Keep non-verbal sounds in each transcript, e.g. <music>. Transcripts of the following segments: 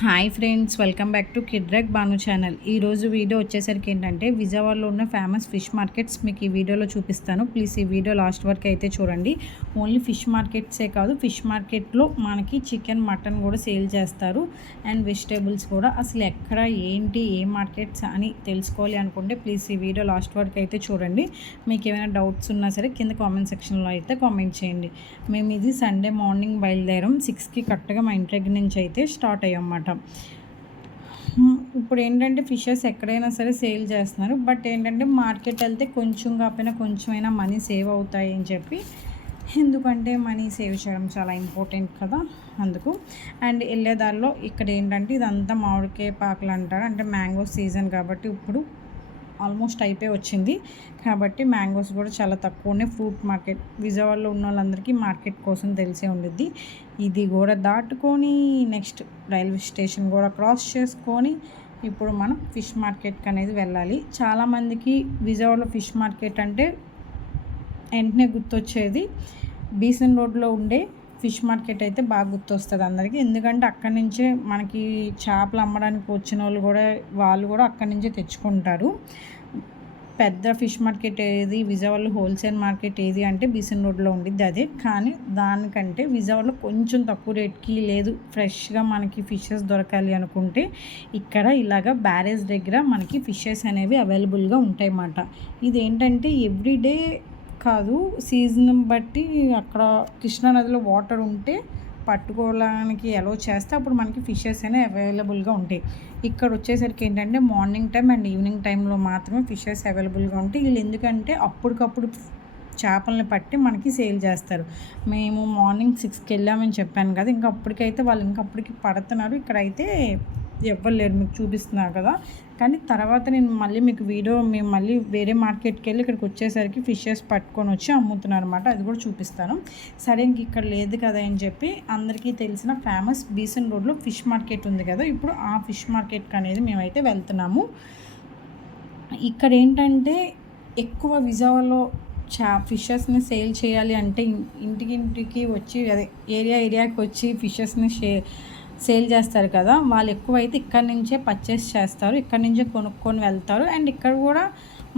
Hi friends welcome back to కిడ్రక్ Banu channel. ఈరోజు video వచ్చేసరికి ఏంటంటే విజయవాడలో ఉన్న ఫేమస్ ఫిష్ మార్కెట్స్ మీకు ఈ వీడియోలో చూపిస్తాను. ప్లీజ్ ఈ వీడియో లాస్ట్ వరకు అయితే చూడండి. ఓన్లీ ఫిష్ మార్కెట్సే కాదు ఫిష్ మార్కెట్లో మనకి చికెన్ మటన్ కూడా సేల్ చేస్తారు. అండ్ వెజిటేబుల్స్ కూడా. అసలు ఎక్కడ ఏంటి ఏ మార్కెట్స్ అని తెలుసుకోవాలి అనుకుంటే ప్లీజ్ ఈ వీడియో లాస్ట్ వరకు అయితే చూడండి. మీకు ఏమైనా డౌట్స్ ఉన్నా సరే కింద కామెంట్ సెక్షన్లో అయితే కామెంట్ చేయండి. మేము ఇది సండే మార్నింగ్ బయలుదేరాం. సిక్స్కి కరెక్ట్గా మా ఇంటి దగ్గర నుంచి అయితే స్టార్ట్ అయ్యాం అనమాట. ఇప్పుడు ఏంటంటే ఫిషెస్ ఎక్కడైనా సరే సేల్ చేస్తున్నారు. బట్ ఏంటంటే మార్కెట్ వెళ్తే కొంచెం కాకపోయినా కొంచెమైనా మనీ సేవ్ అవుతాయి అని చెప్పి ఎందుకంటే మనీ సేవ్ చేయడం చాలా ఇంపార్టెంట్ కదా అందుకు. అండ్ వెళ్ళేదారిలో ఇక్కడ ఏంటంటే ఇదంతా మామిడికాయ పాకలు అంటారు. అంటే మ్యాంగో సీజన్ కాబట్టి ఇప్పుడు ఆల్మోస్ట్ అయిపోయి వచ్చింది. కాబట్టి మ్యాంగోస్ కూడా చాలా తక్కువనే ఫ్రూట్ మార్కెట్ విజయవాడలో ఉన్న వాళ్ళందరికీ మార్కెట్ కోసం తెలిసే ఉండిద్ది. ఇది కూడా దాటుకొని నెక్స్ట్ రైల్వే స్టేషన్ కూడా క్రాస్ చేసుకొని ఇప్పుడు మనం ఫిష్ మార్కెట్కి అనేది వెళ్ళాలి. చాలామందికి విజయవాడలో ఫిష్ మార్కెట్ అంటే వెంటనే గుర్తొచ్చేది. బీసన్ రోడ్లో ఉండే ఫిష్ మార్కెట్ అయితే బాగా గుర్తొస్తుంది అందరికీ. ఎందుకంటే అక్కడి నుంచే మనకి చేపలు అమ్మడానికి వచ్చిన వాళ్ళు కూడా వాళ్ళు కూడా అక్కడి నుంచే తెచ్చుకుంటారు. పెద్ద ఫిష్ మార్కెట్ ఏది? విజయవాడలో హోల్సేల్ మార్కెట్ ఏది అంటే బీసన్ రోడ్లో ఉండిద్ది అదే. కానీ దానికంటే విజయవాడలో కొంచెం తక్కువ రేట్కి లేదు ఫ్రెష్గా మనకి ఫిషెస్ దొరకాలి అనుకుంటే ఇక్కడ ఇలాగ బ్యారేజ్ దగ్గర మనకి ఫిషెస్ అనేవి అవైలబుల్గా ఉంటాయి అన్నమాట ఇదేంటంటే ఎవ్రీడే కాదు. సీజన్ బట్టి అక్కడ కృష్ణానదిలో వాటర్ ఉంటే పట్టుకోవడానికి అలో చేస్తే అప్పుడు మనకి ఫిషెస్ అనేవి అవైలబుల్గా ఉంటాయి. ఇక్కడ వచ్చేసరికి ఏంటంటే మార్నింగ్ టైం అండ్ ఈవినింగ్ టైంలో మాత్రమే ఫిషెస్ అవైలబుల్గా ఉంటాయి. వీళ్ళు ఎందుకంటే అప్పటికప్పుడు చేపలను పట్టి మనకి సేల్ చేస్తారు. మేము మార్నింగ్ సిక్స్కి వెళ్ళామని చెప్పాను కదా ఇంకా అప్పటికైతే వాళ్ళు ఇంకా అప్పటికి పడుతున్నారు. ఇక్కడైతే ఎవ్వరు లేరు మీకు చూపిస్తున్నా కదా. కానీ తర్వాత నేను మళ్ళీ మీకు వీడియో మేము మళ్ళీ వేరే మార్కెట్కి వెళ్ళి ఇక్కడికి వచ్చేసరికి ఫిషెస్ పట్టుకొని వచ్చి అమ్ముతున్నారు అనమాట అది కూడా చూపిస్తాను. సరే ఇంక ఇక్కడ లేదు కదా అని చెప్పి అందరికీ తెలిసిన ఫేమస్ బీసన్ రోడ్లో ఫిష్ మార్కెట్ ఉంది కదా. ఇప్పుడు ఆ ఫిష్ మార్కెట్కి అనేది మేమైతే వెళ్తున్నాము. ఇక్కడ ఏంటంటే ఎక్కువ విజయవాడలో చా ఫిషెస్ని సేల్ చేయాలి అంటే ఇంటికింటికి వచ్చి అదే ఏరియా ఏరియాకి వచ్చి ఫిషెస్ని షే సేల్ చేస్తారు కదా వాళ్ళు ఎక్కువైతే ఇక్కడ నుంచే పర్చేస్ చేస్తారు. ఇక్కడ నుంచే కొనుక్కొని వెళ్తారు. అండ్ ఇక్కడ కూడా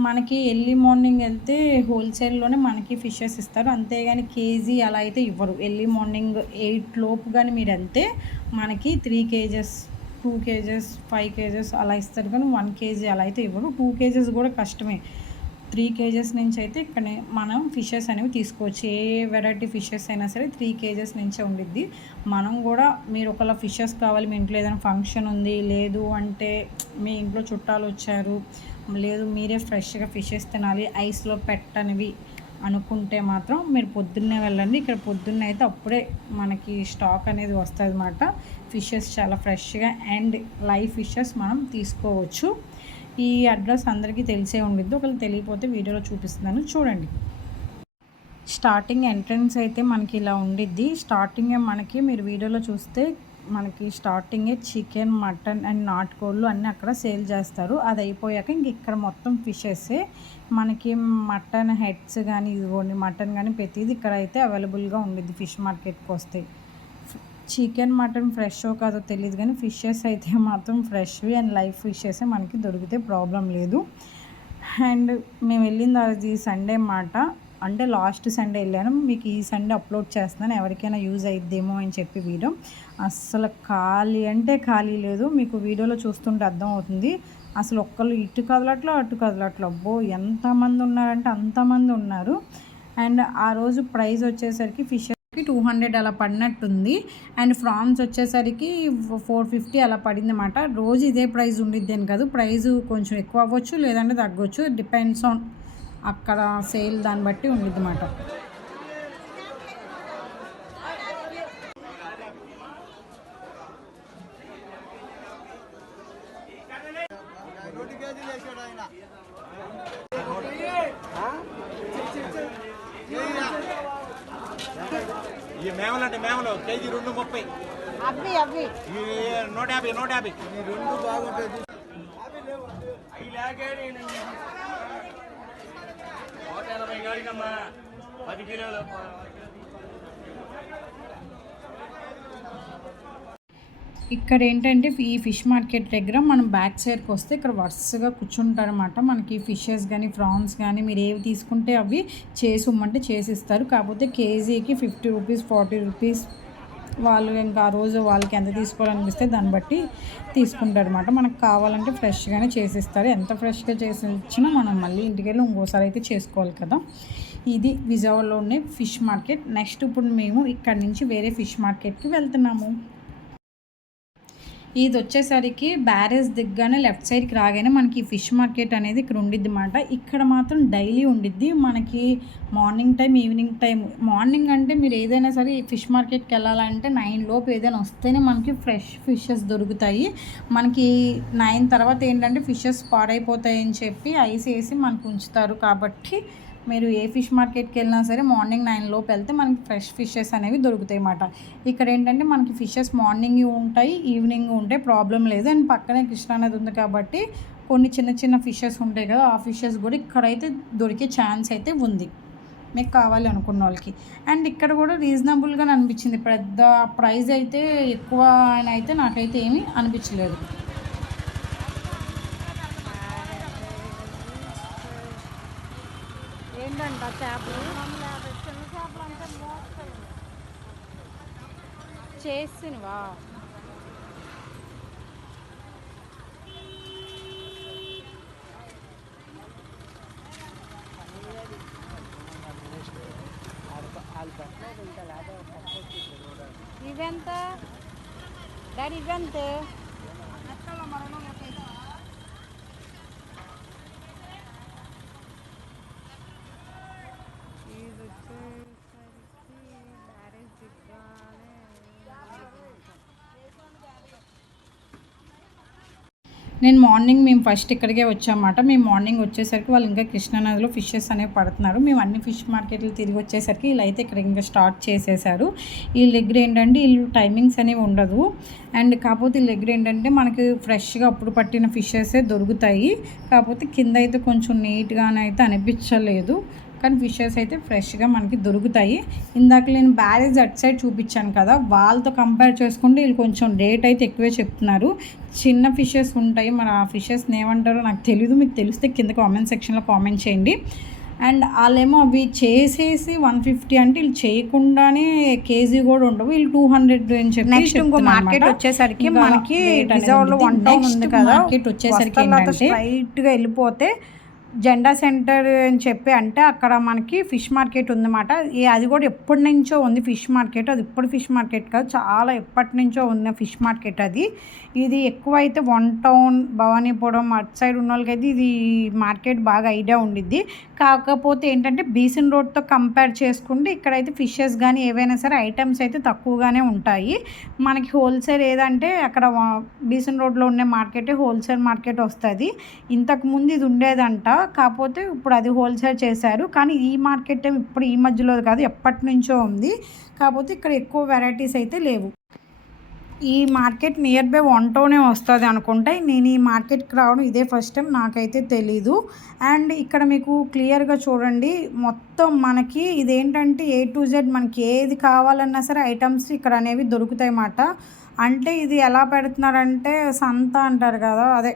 మనకి ఎర్లీ మార్నింగ్ వెళ్తే హోల్సేల్లోనే మనకి ఫిషెస్ ఇస్తారు. అంతేగాని కేజీ అలా అయితే ఇవ్వరు. ఎర్లీ మార్నింగ్ ఎయిట్ లోపు కానీ మీరు వెళ్తే మనకి three kgs two kgs five kgs అలా ఇస్తారు. కానీ వన్ కేజీ అలా అయితే ఇవ్వరు. టూ కేజెస్ కూడా కష్టమే. త్రీ కేజెస్ నుంచి అయితే ఇక్కడ మనం ఫిషెస్ అనేవి తీసుకోవచ్చు. ఏ వెరైటీ ఫిషెస్ అయినా సరే త్రీ కేజెస్ నుంచే ఉండిద్ది. మనం కూడా మీరు ఒకవేళ ఫిషెస్ కావాలి మీ ఇంట్లో ఏదైనా ఫంక్షన్ ఉంది లేదు అంటే మీ ఇంట్లో చుట్టాలు వచ్చారు లేదు మీరే ఫ్రెష్గా ఫిషెస్ తినాలి ఐస్లో పెట్టనివి అనుకుంటే మాత్రం మీరు పొద్దున్నే వెళ్ళండి. ఇక్కడ పొద్దున్న అయితే అప్పుడే మనకి స్టాక్ అనేది వస్తుంది అన్నమాట ఫిషెస్ చాలా ఫ్రెష్గా అండ్ లైవ్ ఫిషెస్ మనం తీసుకోవచ్చు. ఈ అడ్రస్ అందరికీ తెలిసే ఉండిద్ది. ఒకవేళ తెలియకపోతే వీడియోలో చూపిస్తున్నాను. చూడండి. స్టార్టింగ్ ఎంట్రన్స్ అయితే మనకి ఇలా ఉండిద్ది. స్టార్టింగే మనకి మీరు వీడియోలో చూస్తే మనకి స్టార్టింగే చికెన్ మటన్ అండ్ నాటుకోళ్ళు అన్నీ అక్కడ సేల్ చేస్తారు. అది అయిపోయాక ఇంక ఇక్కడ మొత్తం ఫిషెస్ మనకి మటన్ హెడ్స్ కానీ ఇదిగోండి మటన్ కానీ ప్రతిదీ ఇక్కడ అయితే అవైలబుల్గా ఉండిద్ది ఫిష్ మార్కెట్కి వస్తే. చికెన్ మటన్ ఫ్రెష్ కాదో తెలియదు కానీ ఫిషెస్ అయితే <laughs> మాత్రం ఫ్రెష్వి అండ్ లైఫ్ ఫిషెస్ మనకి దొరికితే ప్రాబ్లం లేదు. అండ్ మేము వెళ్ళింది అది సండే మాట. అంటే లాస్ట్ సండే వెళ్ళాను. మీకు ఈ సండే అప్లోడ్ చేస్తున్నాను. ఎవరికైనా యూజ్ అయిద్దేమో అని చెప్పి వీడియో. అస్సలు ఖాళీ అంటే ఖాళీ లేదు. మీకు వీడియోలో చూస్తుంటే అర్థం అవుతుంది. అసలు ఒక్కళ్ళు ఇటు కదలట్లో అటు కదలట్లో. అబ్బో ఎంతమంది ఉన్నారంటే అంతమంది ఉన్నారు. అండ్ ఆ రోజు ప్రైస్ వచ్చేసరికి ఫిష్ టూ హండ్రెడ్ అలా పడినట్టుంది. అండ్ ఫ్రాన్స్ వచ్చేసరికి ఫోర్ ఫిఫ్టీ అలా పడింది అనమాట రోజు ఇదే ప్రైస్ ఉండిద్ది అని కాదు. ప్రైస్ కొంచెం ఎక్కువ అవ్వచ్చు లేదంటే తగ్గొచ్చు. డిపెండ్స్ ఆన్ అక్కడ సేల్ దాన్ని బట్టి ఉండిద్ది అనమాట ఈ మేమలు కేజీ రెండు ముప్పై. నూట యాభై నూట యాభై. రెండు బాగుంటాయి. నూట ఎనభై కాడికమ్మా. పది కిలోలు. ఇక్కడ ఏంటంటే ఈ ఫిష్ మార్కెట్ దగ్గర మనం బ్యాక్ సైడ్కి వస్తే ఇక్కడ వరుసగా కూర్చుంటారనమాట మనకి ఫిషెస్ కానీ ప్రాన్స్ కానీ మీరు ఏవి తీసుకుంటే అవి చేసి ఇమ్మంటే చేసి ఇస్తారు. కాకపోతే కేజీకి ఫిఫ్టీ రూపీస్ ఫార్టీ రూపీస్ వాళ్ళు ఇంకా ఆ రోజు వాళ్ళకి ఎంత తీసుకోవాలనిపిస్తే దాన్ని బట్టి తీసుకుంటారు అనమాట మనకు కావాలంటే ఫ్రెష్గానే చేసిస్తారు ఎంత ఫ్రెష్గా చేసి ఇచ్చినా మనం మళ్ళీ ఇంటికి వెళ్ళి ఇంకోసారి అయితే చేసుకోవాలి కదా. ఇది విజయవాడలో ఉండే ఫిష్ మార్కెట్. నెక్స్ట్ ఇప్పుడు మేము ఇక్కడ నుంచి వేరే ఫిష్ మార్కెట్కి వెళ్తున్నాము. ఇది వచ్చేసరికి బ్యారేజ్ దిగ్గానే లెఫ్ట్ సైడ్కి రాగానే మనకి ఫిష్ మార్కెట్ అనేది ఇక్కడ ఉండిద్ది అనమాట ఇక్కడ మాత్రం డైలీ ఉండిద్ది. మనకి morning time evening time morning అంటే మీరు ఏదైనా సరే ఫిష్ మార్కెట్కి వెళ్ళాలంటే నైన్ లోపు ఏదైనా వస్తేనే మనకి ఫ్రెష్ ఫిషెస్ దొరుకుతాయి. మనకి నైన్ తర్వాత ఏంటంటే ఫిషెస్ పాడైపోతాయని చెప్పి ఐస్ వేసి మనకు ఉంచుతారు కాబట్టి మీరు ఏ ఫిష్ మార్కెట్కి వెళ్ళినా సరే మార్నింగ్ నైన్ లోపు వెళ్తే మనకి ఫ్రెష్ ఫిషెస్ అనేవి దొరుకుతాయి అన్నమాట. ఇక్కడ ఏంటంటే మనకి ఫిషెస్ మార్నింగ్ ఉంటాయి ఈవినింగ్ ఉంటాయి ప్రాబ్లం లేదు. అండ్ పక్కనే కృష్ణా నది ఉంది కాబట్టి కొన్ని చిన్న చిన్న ఫిషెస్ ఉంటాయి కదా ఆ ఫిషెస్ కూడా ఇక్కడైతే దొరికే ఛాన్స్ అయితే ఉంది. మీకు కావాలి అనుకున్న వాళ్ళకి. అండ్ ఇక్కడ కూడా రీజనబుల్గా అనిపించింది. పెద్ద ప్రైస్ అయితే ఎక్కువ అని అయితే నాకైతే ఏమీ అనిపించలేదు. చేపలు చిన్న చేపలు అంటే చేసినవా? ఇవెంత? డాడీ ఇవెంత ఇది వచ్చేసరికి మ్యారేజ్ దిగ్గానే నేను మార్నింగ్ మేము ఫస్ట్ ఇక్కడికే వచ్చామాట మేము మార్నింగ్ వచ్చేసరికి వాళ్ళు ఇంకా కృష్ణానదిలో ఫిషెస్ అనేవి పడుతున్నారు. మేము అన్ని ఫిష్ మార్కెట్లు తిరిగి వచ్చేసరికి వీళ్ళు అయితే ఇక్కడ ఇంకా స్టార్ట్ చేసేసారు. వీళ్ళ దగ్గర ఏంటంటే వీళ్ళు టైమింగ్స్ అనేవి ఉండదు. అండ్ కాకపోతే వీళ్ళ దగ్గర ఏంటంటే మనకి ఫ్రెష్గా అప్పుడు పట్టిన ఫిషెసే దొరుకుతాయి. కాకపోతే కింద అయితే కొంచెం నీట్గానైతే అనిపించలేదు. కానీ ఫిషెస్ అయితే ఫ్రెష్గా మనకి దొరుకుతాయి ఇందాక నేను బ్యారేజ్ అట్ సైడ్ చూపించాను కదా వాళ్ళతో కంపేర్ చేసుకుంటే వీళ్ళు కొంచెం రేట్ అయితే ఎక్కువే చెప్తున్నారు చిన్న ఫిషెస్ ఉంటాయి మరి ఆ ఫిషెస్ని ఏమంటారో నాకు తెలియదు మీకు తెలిస్తే కింద కామెంట్ సెక్షన్లో కామెంట్ చేయండి అండ్ వాళ్ళేమో అవి చేసేసి వన్ ఫిఫ్టీ అంటే వీళ్ళు చేయకుండానే కేజీ కూడా ఉండవు వీళ్ళు టూ హండ్రెడ్ అని చెప్పి నెక్స్ట్ ఇంకో మార్కెట్. వచ్చేసరికి మనకి. వన్ Next ఉంది కదా మార్కెట్ వచ్చేసరికి ఏంటంటే స్ట్రైట్గా వెళ్ళిపోతే జెండా సెంటర్ అని చెప్పి అంటే అక్కడ మనకి ఫిష్ మార్కెట్ ఉందన్నమాట. అది కూడా ఎప్పటి నుంచో ఉంది ఫిష్ మార్కెట్. అది ఇప్పుడు ఫిష్ మార్కెట్ కాదు చాలా ఎప్పటి నుంచో ఉన్న ఫిష్ మార్కెట్ అది. ఇది ఎక్కువ అయితే వన్ టౌన్ భవానీపురం అటు సైడ్ ఉన్న వాళ్ళకైతే ఇది మార్కెట్ బాగా ఐడియా ఉండిద్ది. కాకపోతే ఏంటంటే బీసన్ రోడ్తో కంపేర్ చేసుకుంటే ఇక్కడైతే ఫిషెస్ కానీ ఏవైనా సరే ఐటమ్స్ అయితే తక్కువగానే ఉంటాయి. మనకి హోల్సేల్ ఏదంటే అక్కడ వా- బీసన్ రోడ్లో ఉండే మార్కెట్ హోల్సేల్ మార్కెట్ వస్తుంది. ఇంతకుముందు ఇది ఉండేదంట. కాకపోతే ఇప్పుడు అది హోల్సేల్ చేశారు. కానీ ఈ మార్కెట్ ఇప్పుడు ఈ మధ్యలో కాదు ఎప్పటి నుంచో ఉంది. కాకపోతే ఇక్కడ ఎక్కువ వెరైటీస్ అయితే లేవు. ఈ మార్కెట్ నియర్ బై వంటోనే వస్తుంది అనుకుంటా నేను ఈ మార్కెట్కి రావడం ఇదే ఫస్ట్ టైం నాకైతే తెలీదు. అండ్ ఇక్కడ మీకు క్లియర్గా చూడండి మొత్తం మనకి ఇదేంటంటే ఏ టు జెడ్ మనకి ఏది కావాలన్నా సరే ఐటమ్స్ ఇక్కడ అనేవి దొరుకుతాయి అన్నమాట అంటే ఇది ఎలా పెడుతున్నారంటే సంత అంటారు కదా అదే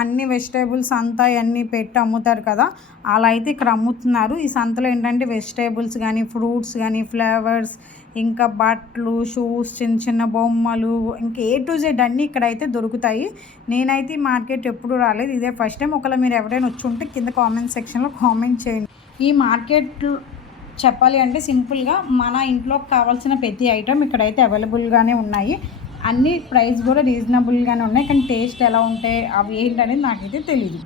అన్ని వెజిటేబుల్స్ అంతా అన్నీ పెట్టి అమ్ముతారు కదా అలా అయితే ఇక్కడ అమ్ముతున్నారు. ఈ సంతలో ఏంటంటే వెజిటేబుల్స్ కానీ ఫ్రూట్స్ కానీ ఫ్లేవర్స్ ఇంకా బట్టలు షూస్ చిన్న చిన్న బొమ్మలు ఇంకా ఏ టు జెడ్ అన్నీ ఇక్కడైతే దొరుకుతాయి. నేనైతే ఈ మార్కెట్ ఎప్పుడు రాలేదు. ఇదే ఫస్ట్ టైం ఒకవేళ మీరు ఎవరైనా వచ్చి ఉంటే కింద కామెంట్ సెక్షన్లో కామెంట్ చేయండి. ఈ మార్కెట్ చెప్పాలి అంటే సింపుల్గా మన ఇంట్లోకి కావాల్సిన ప్రతి ఐటమ్ ఇక్కడైతే అవైలబుల్గానే ఉన్నాయి. అన్ని ప్రైస్ కూడా రీజనబుల్గానే ఉన్నాయి కానీ టేస్ట్ ఎలా ఉంటాయి అవి ఏంటనేది నాకైతే తెలియదు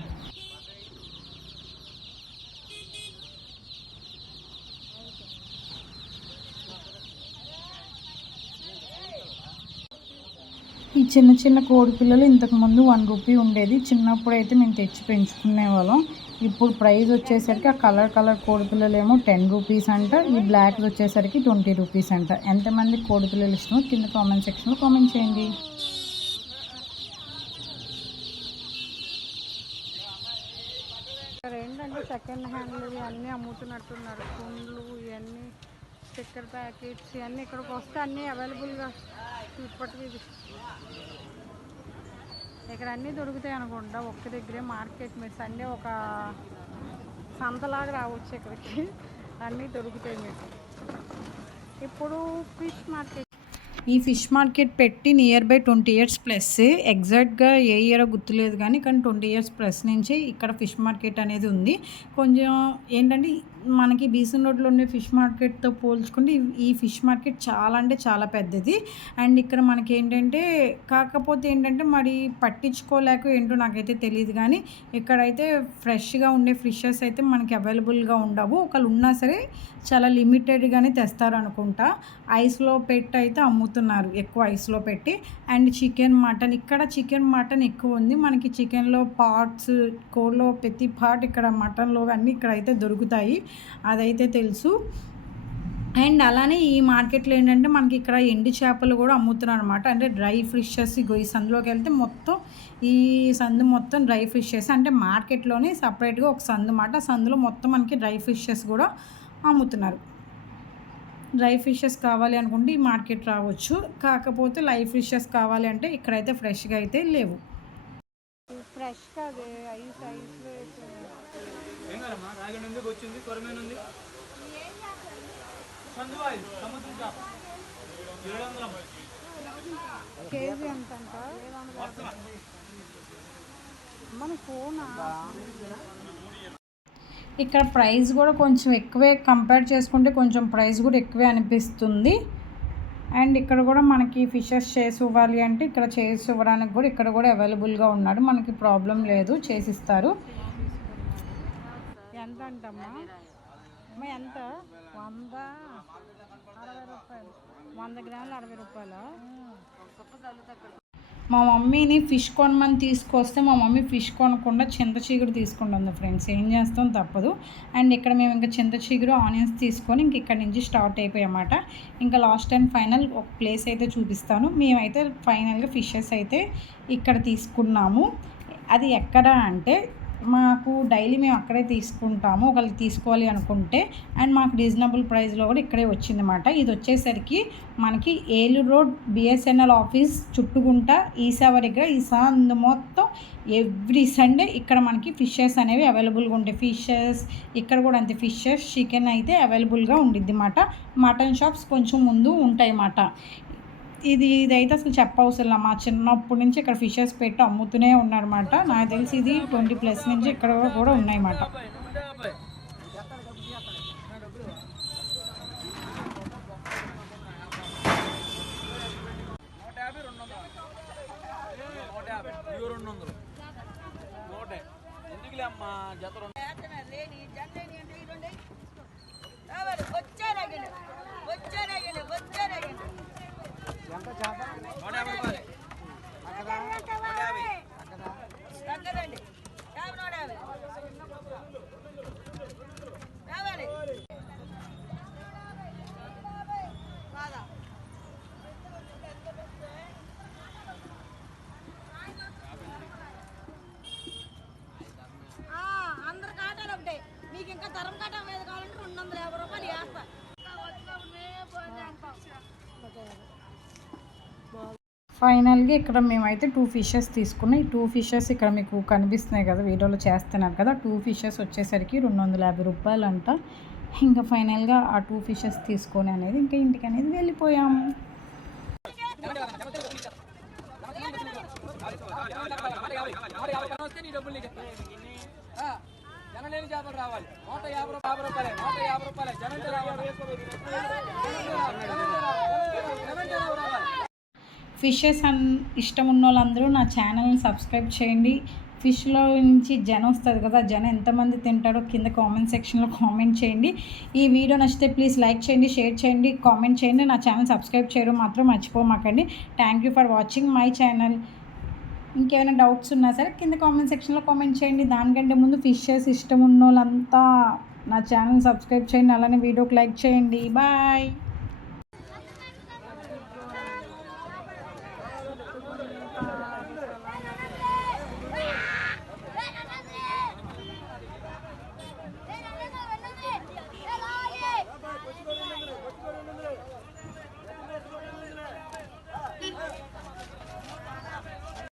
ఈ చిన్న చిన్న కోడి పిల్లలు ఇంతకు ముందు వన్ రూపీ ఉండేది చిన్నప్పుడు అయితే మేము తెచ్చి పెంచుకునే వాళ్ళం. ఇప్పుడు ప్రైస్ వచ్చేసరికి ఆ కలర్ కలర్ కోడిపిల్లలు ఏమో టెన్ రూపీస్ అంట ఈ బ్లాక్ వచ్చేసరికి ట్వంటీ రూపీస్ అంట. ఎంతమంది కోడిపిల్లలు ఇష్టమో కింద కామెంట్ సెక్షన్లో కామెంట్ చేయండి. ఇక్కడ ఏంటంటే సెకండ్ హ్యాండ్లు అన్నీ అమ్ముతున్నట్టున్నారు. కుండ్లు ఇవన్నీ స్టిక్కర్ ప్యాకెట్స్ ఇవన్నీ ఇక్కడికి వస్తే అన్నీ అవైలబుల్గా ఇప్పటికి ఇది. ఇక్కడ అన్నీ దొరుకుతాయి అనుకుంటా. ఒక్క దగ్గరే మార్కెట్ మీరు సండే ఒక సంతలాగా రావచ్చు ఇక్కడికి. అన్నీ దొరుకుతాయి మీకు. ఇప్పుడు ఫిష్ మార్కెట్ ఈ ఫిష్ మార్కెట్ పెట్టి near by twenty years plus. ఎగ్జాక్ట్గా ఏ ఇయర్ గుర్తులేదు కానీ కానీ ట్వంటీ ఇయర్స్ ప్లస్ నుంచి ఇక్కడ ఫిష్ మార్కెట్ అనేది ఉంది. కొంచెం ఏంటంటే మనకి బీసన్ రోడ్లో ఉండే ఫిష్ మార్కెట్తో పోల్చుకుంటే ఈ- ఫిష్ మార్కెట్ చాలా అంటే చాలా పెద్దది. అండ్ ఇక్కడ మనకి ఏంటంటే కాకపోతే ఏంటంటే మరి పట్టించుకోలేక ఏంటో నాకైతే తెలియదు కానీ ఇక్కడైతే ఫ్రెష్గా ఉండే ఫిషెస్ అయితే మనకి అవైలబుల్గా ఉండవు. ఒకళ్ళు ఉన్నా సరే చాలా లిమిటెడ్గానే తెస్తారు అనుకుంటా ఐస్లో పెట్టి అయితే అమ్ముతున్నారు ఎక్కువ ఐస్లో పెట్టి. అండ్ చికెన్ మటన్ ఇక్కడ చికెన్ మటన్ ఎక్కువ ఉంది. మనకి చికెన్లో పార్ట్స్ కోళ్ళలో ప్రతి పార్ట్ ఇక్కడ మటన్లో అన్నీ ఇక్కడ అయితే దొరుకుతాయి. అదైతే తెలుసు. అండ్ అలానే ఈ మార్కెట్లో ఏంటంటే మనకి ఇక్కడ ఎండు చేపలు కూడా అమ్ముతున్నారు అనమాట అంటే డ్రై ఫిషెస్ ఇగో ఈ సందులోకి వెళ్తే మొత్తం ఈ సందు మొత్తం డ్రై ఫిషెస్. అంటే మార్కెట్లోనే సపరేట్గా ఒక సందు మాట సందులో మొత్తం మనకి డ్రై ఫిషెస్ కూడా అమ్ముతున్నారు. డ్రై ఫిషెస్ కావాలి అనుకుంటే ఈ మార్కెట్ రావచ్చు. కాకపోతే లైవ్ ఫిషెస్ కావాలి అంటే ఇక్కడైతే ఫ్రెష్గా అయితే లేవు. ఫ్రెష్గా కేజీ ఎంత మన ఫోనా? ఇక్కడ ప్రైస్ కూడా కొంచెం ఎక్కువే కంపేర్ చేసుకుంటే కొంచెం ప్రైస్ కూడా ఎక్కువే అనిపిస్తుంది. అండ్ ఇక్కడ కూడా మనకి ఫిషెస్ చేసి ఇవ్వాలి అంటే ఇక్కడ చేసి ఇవ్వడానికి కూడా ఇక్కడ కూడా అవైలబుల్గా ఉన్నాడు. మనకి ప్రాబ్లం లేదు చేసిస్తారు ఎంత అంటమ్మా? ఎంత? వంద? అరవై రూపాయలు. వంద గ్రాములు అరవై రూపాయలు? మా మమ్మీని ఫిష్ కొనమని తీసుకొస్తే మా మమ్మీ ఫిష్ కొనకుండా చింత చీగురు తీసుకుంటుంది ఫ్రెండ్స్. ఏం చేస్తాం తప్పదు. అండ్ ఇక్కడ మేము ఇంకా చింత చీగురు ఆనియన్స్ తీసుకొని ఇంక ఇక్కడ నుంచి స్టార్ట్ అయిపోయామాట ఇంకా లాస్ట్ అండ్ ఫైనల్ ఒక ప్లేస్ అయితే చూపిస్తాను. మేమైతే ఫైనల్గా ఫిషెస్ అయితే ఇక్కడ తీసుకున్నాము. అది ఎక్కడ అంటే మాకు డైలీ మేము అక్కడే తీసుకుంటాము. ఒకళ్ళు తీసుకోవాలి అనుకుంటే అండ్ మాకు రీజనబుల్ ప్రైస్లో కూడా ఇక్కడే వచ్చిందన్నమాట. ఇది వచ్చేసరికి మనకి ఏలూరు రోడ్ బిఎస్ఎన్ఎల్ ఆఫీస్ చుట్టుకుంట ఈసావ దగ్గర ఈ మొత్తం ఎవ్రీ సండే ఇక్కడ మనకి ఫిషెస్ అనేవి అవైలబుల్గా ఉంటాయి. ఫిషెస్ ఇక్కడ కూడా అంతే ఫిషెస్ చికెన్ అయితే అవైలబుల్గా ఉండిద్ది అన్నమాట మటన్ షాప్స్ కొంచెం ముందు ఉంటాయి అన్నమాట ఇది ఇదైతే అసలు చెప్పవసరం మా చిన్నప్పటి నుంచి ఇక్కడ ఫిషెస్ పెట్టి అమ్ముతూనే ఉన్నారన్నమాట. నాకు తెలిసి ఇది ట్వంటీ ప్లస్ నుంచి ఇక్కడ కూడా ఉన్నాయన్నమాట నూట యాభై నూట యాభై రెండు వందలు నూట యాభై ఇవి రెండు వందలు నూటే ఎందుకులే అమ్మా జత రెండు నూట యాభై రూపాయలు నూట యాభై అందరు కాటాలు ఒకటే మీకు ఇంకా తరం కాటా మీద కావాలంటే రెండు వందల యాభై రూపాయలు వేస్తా. ఫైనల్గా ఇక్కడ మేమైతే టూ ఫిషెస్ తీసుకున్నాం. ఈ టూ ఫిషెస్ ఇక్కడ మీకు కనిపిస్తున్నాయి కదా వీడియోలో చేస్తున్నారు కదా. టూ ఫిషెస్ వచ్చేసరికి రెండు వందల యాభై రూపాయలు అంట ఇంకా ఫైనల్గా ఆ టూ ఫిషెస్ తీసుకొని అనేది ఇంకా ఇంటికి అనేది వెళ్ళిపోయాము డబ్బులు అనలేని చేపలు రావాలి. నూట యాభై రూపాయలు యాభై రూపాయలే నూట యాభై రూపాయలే జనం రావాలి. ఫిషెస్ అన్ ఇష్టం ఉన్న వాళ్ళందరూ నా ఛానల్ని సబ్స్క్రైబ్ చేయండి. ఫిష్లో నుంచి జనం వస్తుంది కదా జనం ఎంతమంది తింటారో కింద కామెంట్ సెక్షన్లో కామెంట్ చేయండి. ఈ వీడియో నచ్చితే ప్లీజ్ లైక్ చేయండి షేర్ చేయండి కామెంట్ చేయండి. నా ఛానల్ సబ్స్క్రైబ్ చేయడం మాత్రం మర్చిపోమాకండి. Thank you for watching my channel ఇంకేమైనా డౌట్స్ ఉన్నా సరే కింద కామెంట్ సెక్షన్లో కామెంట్ చేయండి. దానికంటే ముందు ఫిషెస్ ఇష్టం ఉన్న వాళ్ళంతా నా ఛానల్ సబ్స్క్రైబ్ చేయండి. అలానే వీడియోకి లైక్ చేయండి. బాయ్